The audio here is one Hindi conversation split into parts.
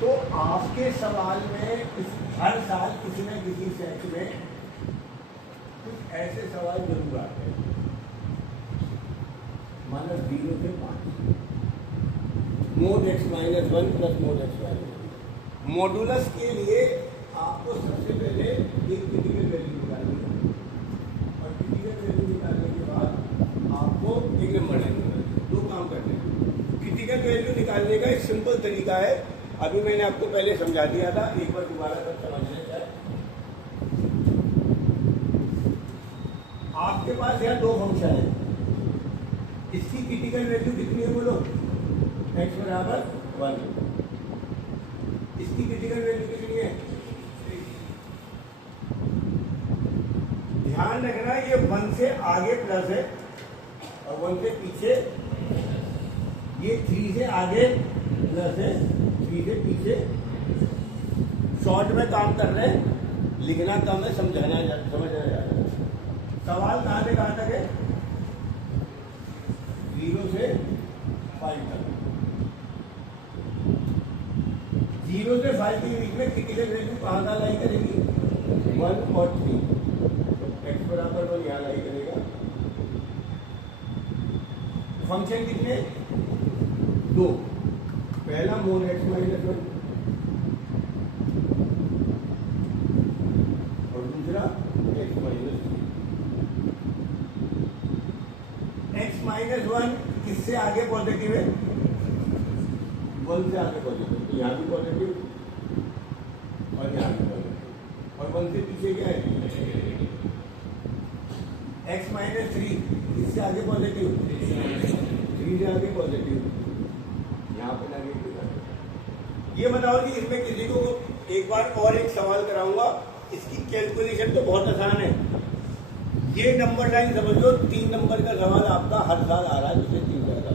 तो आपके सवाल में हर साल किसी न किसी सेट में कुछ ऐसे सवाल जरूर आते हैं। माइनस 0 से 5 mode x minus 1 plus mode x minus. Modulus के लिए आपको सबसे पहले एक क्रिटिकल वैल्यू निकालनी है और क्रिटिकल वैल्यू निकालने के बाद आपको एक नंबर लाइन करना है। दो काम करने हैं। क्रिटिकल वैल्यू निकालने का एक सिंपल तरीका है, अभी मैंने आपको पहले समझा दिया था, एक बार दोबारा सब समझ लेते हैं। आपके पास यहाँ दो फंक्शन है, इसकी क्रिटिकल वैल्यू कितनी है बोलो? x बराबर 1। इसकी क्रिटिकल वैल्यू कितनी है? ध्यान रखना ये 1 से आगे प्लस है और 1 से पीछे, ये 3 से आगे प्लस है, 3 से पीछे। शॉर्ट में काम कर रहे हैं, लिखना कम है, समझना ज़्यादा। सवाल कहाँ से कहाँ तक है? 0 से 5 तक। 0 से 5 के बीच में क्रिटिकल वैल्यू कहाँ का लाई करेगी? 1 और 3। x बराबर 1 यहाँ लाई करेगा। फंक्शन कितने? 2। पहला मोड x माइनस 1 और दूसरा x माइनस 3। x माइनस 1 किससे आगे पॉजिटिव है? 1 से आगे पॉजिटिव, तो यहाँ भी पॉजिटिव और यहाँ भी पॉजिटिव। और 1 से पीछे क्या है? x माइनस 3 किससे आगे पॉजिटिव? 3 से आगे पॉजिटिव, यहाँ पे नेगेटिव। ये बताओ कि इसमें किसी को एक बार और एक सवाल कराऊंगा, इसकी कैलकुलेशन तो बहुत आसान है। ये नंबर लाइन समझ लो, 3 नंबर का सवाल आपका हर साल आ रहा है, जिससे 3 ज़्यादा,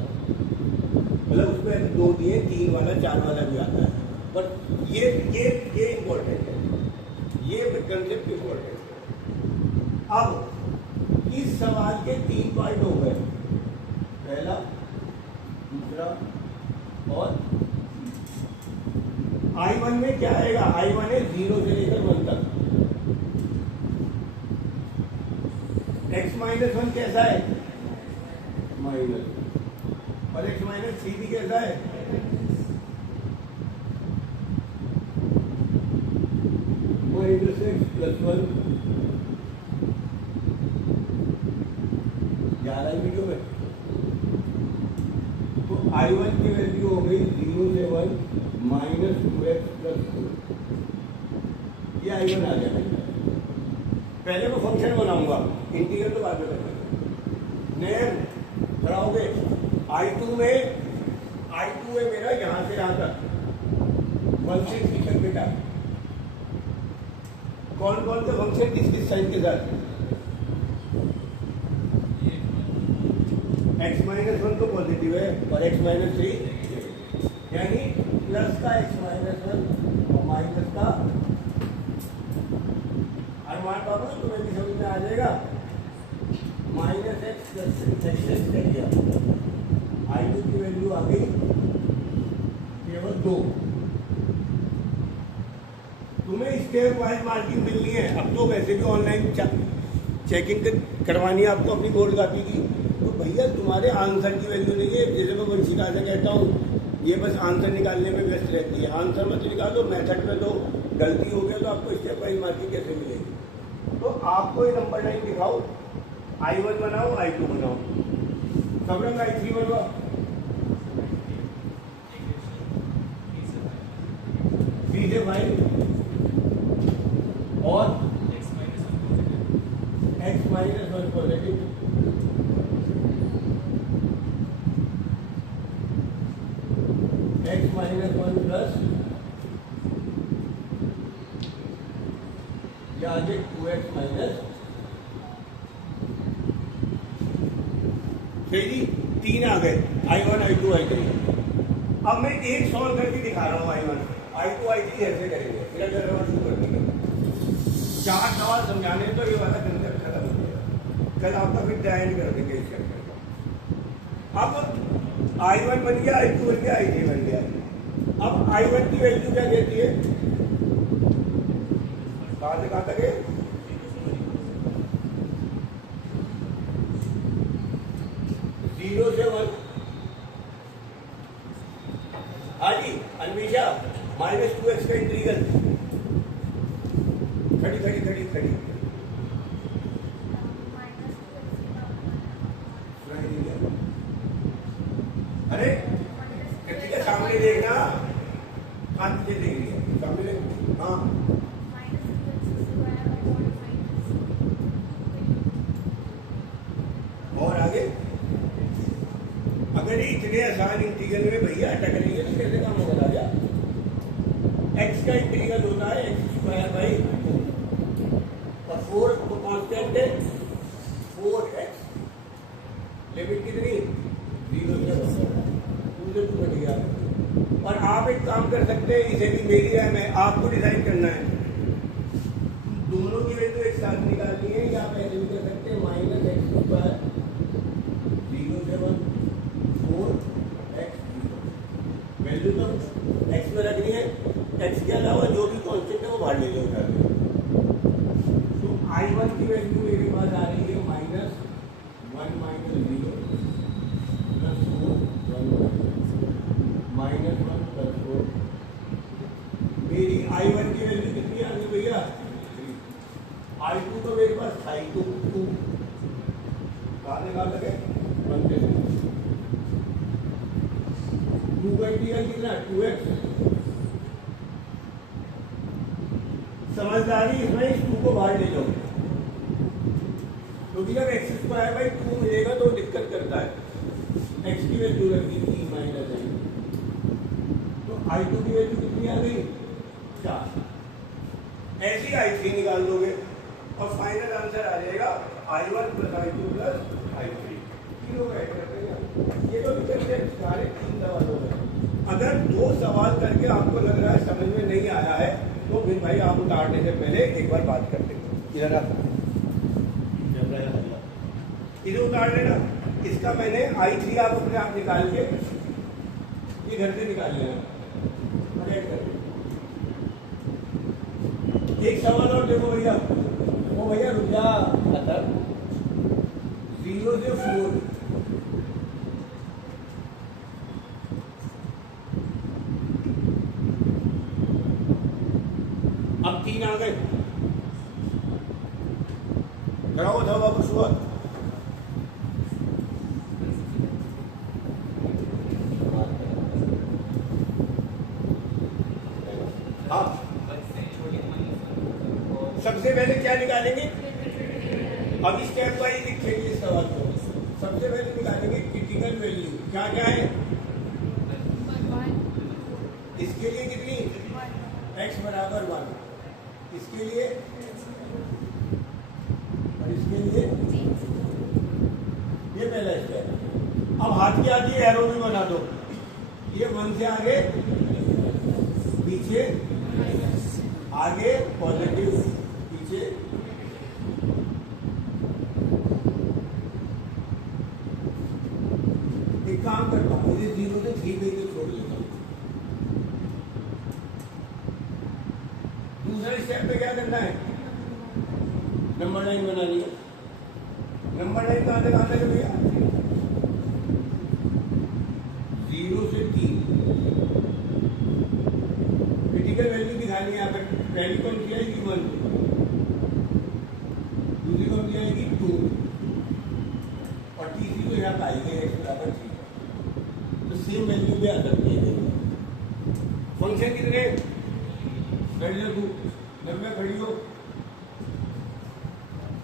मतलब उसमें 2 दिए, 3 वाला 4 वाला भी आता है। पर ये इम्पोर्टेंट है, ये कंसेप्ट इम्पोर्टेंट है। अब इस सवाल के 3 पार्ट हो गए, पहला, दूसरा और I1 में क्या आएगा? I1 है 0 से लेकर 1 तक। x माइनस 1 कैसा है? माइनस। और x माइनस 3 भी कैसा है? Minus x plus 1। याद आई वीडियो में? तो I1 की वैल्यू हो गई 0 से 1 माइनस 2x प्लस 2। ये I1 आ जाएगा। पहले मैं फंक्शन बनाऊंगा, इंटीग्रल तो बाद में करेंगे। नेम बढ़ाओगे I2 है मेरा यहाँ से यहाँ तक 1 से 3 तक बेटा। कौन कौन से फंक्शन किस साइन के साथ? x माइनस 1 तो पॉजिटिव है और x माइनस 3, यानी प्लस का x माइनस 1 और माइनस का, अनुमान बाबू तुम्हें भी समझ में आ जाएगा, माइनस x प्लस x कर दिया। I2 की वैल्यू आ गई केवल 2। तुम्हें स्टेप वाइज मार्किंग मिलनी है। अब तो वैसे भी ऑनलाइन चेकिंग करवानी है आपको अपनी बोर्ड कॉपी की, तो भैया तुम्हारे आंसर की वैल्यू नहीं है। जैसे मैं वंशिका से कहता हूँ, ये बस आंसर निकालने में व्यस्त रहती है। आंसर मत निकालो, मेथड में तो गलती हो गई तो आपको स्टेप वाइज मार्किंग कैसे मिलेगी? तो आपको ये नंबर लाइन दिखाओ, I1 बनाओ, I2 बनाओ, सब रंग I3 बनवाओ। 3 से 5 और x minus 1 positive, x minus 1 plus या आगे 2x माइनस 3 आ गए। I1 I2 I3। अब मैं एक सॉल्व करके दिखा रहा हूँ। I1 I2 I3 ऐसे करेंगे, फिर अगर शुरू कर देंगे 4 सवाल समझाने तो ये वाला कंसेप्ट खत्म हो जाएगा। कल आपका फिर ज्वाइन कर देंगे इस चैप्टर को। अब I1 बन गया, I2 बन गया, I3 बन गया। अब I1 की वैल्यू क्या कहती है, कहां से कहां तक है, 0 से 1। हाँ जी अन्वेषा, -2x का इंटीग्रल, खड़ी खड़ी खड़ी खड़ी अरे ठीक है, सामने देखना, हाथ से देख रही है सामने देख। हाँ और आगे, अगर ये इतने आसान इंटीग्रल में भैया अटक रही है तो कैसे काम होगा राजा। x का इंटीग्रल होता है x² और 4 को कांस्टेंट है 4x, लिमिट कितनी 0 से 2 कट गया। और आप एक काम कर सकते हैं, इसे भी मेरी है, मैं आपको डिसाइड करना है, दोनों की वैल्यू एक साथ निकालनी है, या आप ऐसे भी कर सकते हैं -x² 0 से 1 4x, वैल्यू तो x में रखनी है, x के अलावा जो भी कांस्टेंट है वो बाहर ले लो उठा के। तो I1 की वैल्यू मेरे पास आ रही है -1 - 0 +1 -1 +4। मेरी I1 की वैल्यू कितनी आ गई भैया, I2 तो मेरे पास था ही 2 कहाँ लगे 1 से 2 का इंटीग्रल कितना 2x। समझदारी इसमें इस 2 को बाहर ले लो, क्योंकि जब x² 2 मिलेगा तो दिक्कत करता है। x की वैल्यू रखी थी -1, तो I2 की वैल्यू कितनी आ गई 4। ऐसी I3 निकाल दोगे और फाइनल आंसर आ जाएगा I1 + I2 + I3। तीनों का ऐड करते हैं, ये तो दिक्कत है, सारे 3 सवाल हो गए। अगर 2 सवाल करके आपको लग रहा है समझ में नहीं आया है तो फिर भाई आप उतारने से पहले एक बार बात करते हैं, इधर इधर उतार लेना। इसका मैंने I3 आप अपने आप निकाल के ये घर से निकाल लेना, एक सवाल और देखो भैया, वो भैया रुक जा, 0 से 4 अब 3 आ गए, कराओ था वापस हुआ। हाँ सबसे पहले क्या निकालेंगे, अब स्टेप वाइज लिखेंगे इस सवाल को। सबसे पहले निकालेंगे क्रिटिकल वैल्यू, क्या क्या है इसके लिए, कितनी x = 1, इसके लिए और इसके लिए, ये पहला स्टेप। अब हाथ के आगे एरो भी बना दो, ये 1 से आगे पीछे, आगे पॉजिटिव पीछे, एक काम करता हूँ, मुझे 0 से 3 भेज छोड़ लेता हूँ। दूसरा स्टेप पे क्या करना है, नंबर लाइन बनानी है। नंबर लाइन कहाँ तक भैया 0 से 3 क्रिटिकल वैल्यू दिखानी है। यहाँ पर पहली कौन सी आएगी 1, दूसरी कौन सी आएगी 2 और तीसरी तो यहाँ आएगी x = 3। तो सेम वैल्यू भी आ सकती है। फंक्शन कितने खड़ी हो, जब मैं खड़ी हो,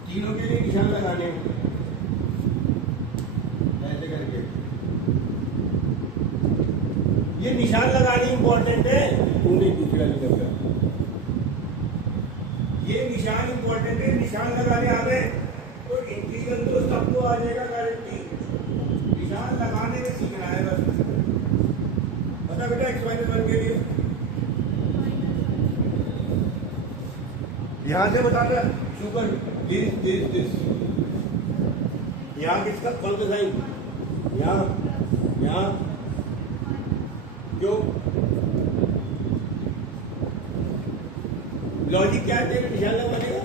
तीनों के लिए निशान लगाने ऐसे करके, ये निशान लगानी इंपॉर्टेंट है, पूरी दूसरी वाली जगह ये निशान इंपॉर्टेंट है। निशान लगाने आ गए तो इंटीग्रल तो सबको आ जाएगा गारंटी, निशान लगाने में सीखना है बस। बता बेटा x - 1 के लिए यहां से बता दे, शुगर दिस यहाँ किसका कौन सा साइन, यहाँ क्यों लॉजिक क्या है, निशान लगाने का?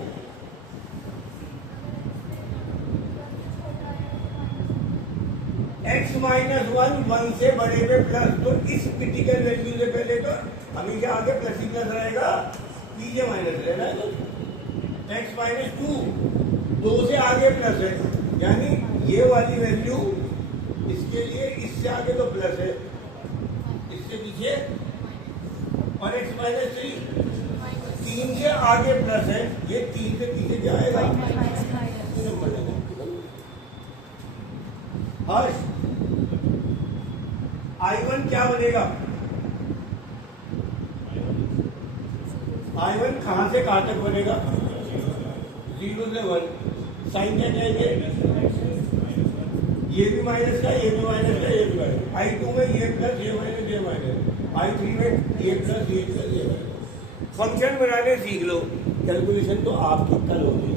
x माइनस 1 से बड़े पे प्लस, तो इस क्रिटिकल वैल्यू से पहले तो हमेशा आगे प्लस ही प्लस रहेगा, पीछे माइनस रहना है। तो x माइनस 2 से आगे प्लस है, यानी ये वाली वैल्यू इसके लिए इससे आगे तो प्लस है, इससे पीछे, और x माइनस 3 से आगे प्लस है, ये 3 से पीछे क्या आएगा? हर्ष, I1 क्या बनेगा? I1 कहां से कहां तक बनेगा? 0 से 1। साइन क्या कहेंगे? ये भी माइनस का, ये भी माइनस का, ये भी माइनस। I2 में ये प्लस, ये माइनस, ये माइनस। I3 में ये प्लस, ये प्लस, ये माइनस। फंक्शन बनाने सीख लो, कैलकुलेशन तो आपकी कल होगी।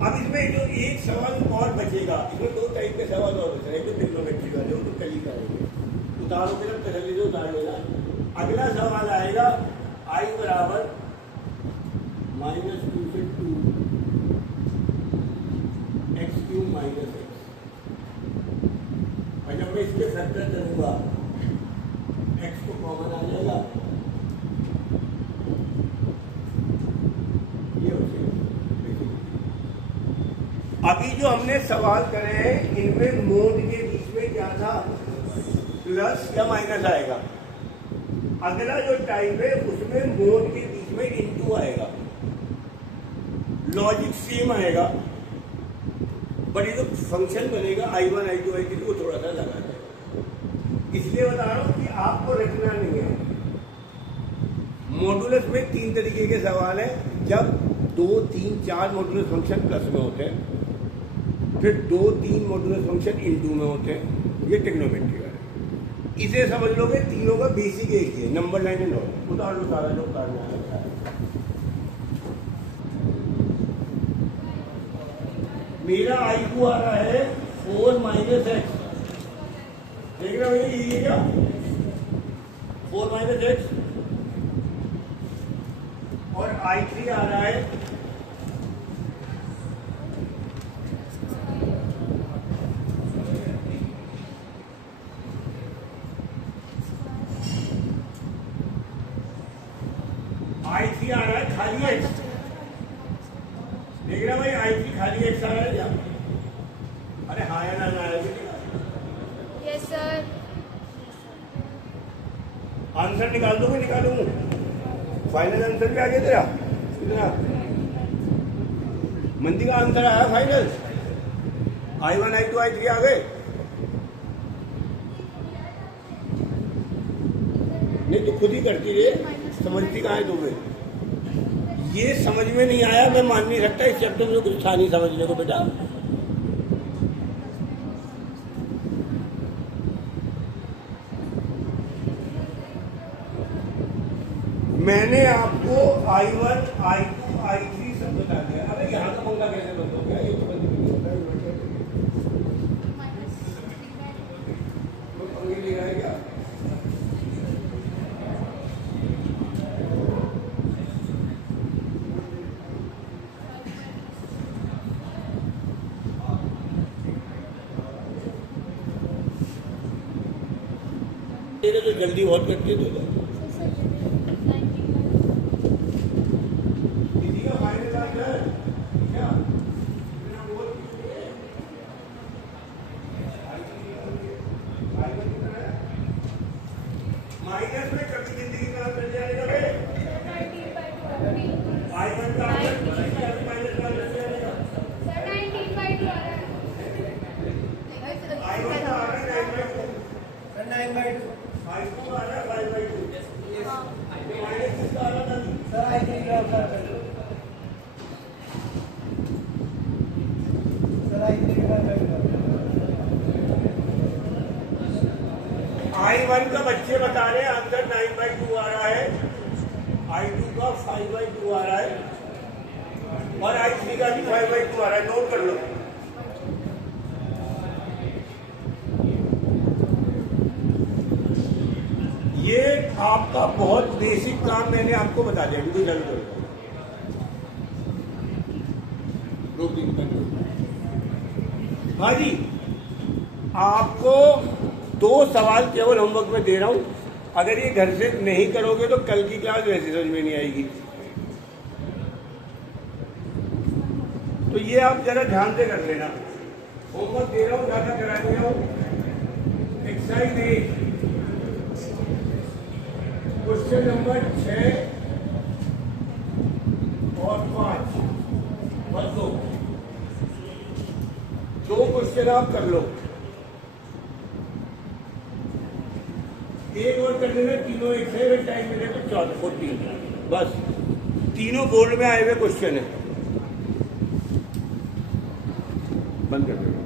अब इसमें जो एक सवाल और बचेगा, इसमें 2 टाइप के सवाल और बच रहे हैं, जो ट्रिग्नोमेट्री वाले, उनको कल ही करेंगे। उतारो के जब तसल्ली से उतार लेना। अगला सवाल आएगा I बराबर -2 से 2 x क्यूब माइनस x, और जब मैं इसके फैक्टर करूंगा x को कॉमन आ जाएगा, ये हो जाएगा। अभी जो हमने सवाल करे हैं, इनमें मोड के बीच में क्या था? प्लस या माइनस आएगा। अगला जो टाइप है उसमें मोड के बीच में इनटू आएगा, लॉजिक सेम आएगा, बट ये जो फंक्शन बनेगा I1 I2 I3 वो थोड़ा सा लगा है। इसलिए बता रहा हूं कि आपको रखना नहीं है। मॉडुलस में 3 तरीके के सवाल हैं, जब 2, 3, 4 मॉडुलस फंक्शन प्लस में होते हैं, फिर 2, 3 मॉडुलस फंक्शन इनटू में होते हैं, ये ट्रिग्नोमेट्री है। इसे समझ लोगे, तीनों का बेसिक एक ही है, नंबर लाइन एंड ऑर्डर। उतार लो सारा जो उतारना है। मेरा I2 आ रहा है 4 माइनस एक्स, देख रहे हो ये क्या? 4 माइनस एक्स, और I3 आ रहा है I3 आ रहा है खाली एक्स, देख रहे भाई I3 खाली एक्स आ रहा है क्या? अरे हाँ या ना आया? Yes sir. आंसर निकाल दोगे? निकालूंगा। फाइनल आंसर भी आ गया तेरा? कितना मंदी का आंसर आया फाइनल? I1 I2 I3 आ गए? नहीं तो खुद ही करती रहे, समझती कहाँ है तुम्हें? ये समझ में नहीं आया, मैं मान नहीं सकता इस चैप्टर में कुछ था नहीं समझने को बेटा। मैंने आपको I1 I2 I3 सब बता दिया। अरे यहाँ का पंखा कैसे बंद हो गया? ये तो बंद नहीं होता है। पंखे ले रहा है क्या? तेरे तो जल्दी बहुत करती है तो माइनस में कभी जिंदगी का चल जाएगा भाई। I1 का माइनस का चल जाएगा। I1 का आ रहा है 9/2, I2 आ रहा है 5/2। माइनस किसका आ रहा था? सर I3 का सर I3 का I1 का बच्चे बता रहे हैं आंसर 9/2 आ रहा है, I2 का 5/2 आ रहा है, और I3 का भी 5/2 आ रहा है। नोट कर लो। ये आप आपका बहुत बेसिक काम मैंने आपको बता दिया, बिल्कुल चालू करो। हाँ जी, आपको 2 सवाल केवल होमवर्क में दे रहा हूं। अगर ये घर से नहीं करोगे तो कल की क्लास वैसे समझ में नहीं आएगी। तो ये आप जरा ध्यान से कर लेना। होमवर्क दे रहा हूं, ज्यादा करा दे रहा हूं। एक्सरसाइज 1 क्वेश्चन नंबर 6 और 5 बस 2 क्वेश्चन आप कर लो। एक और कर लेना, तीनों एक से टाइम मिले तो 14 बस। तीनों बोर्ड में आए हुए क्वेश्चन है। बंद कर दो।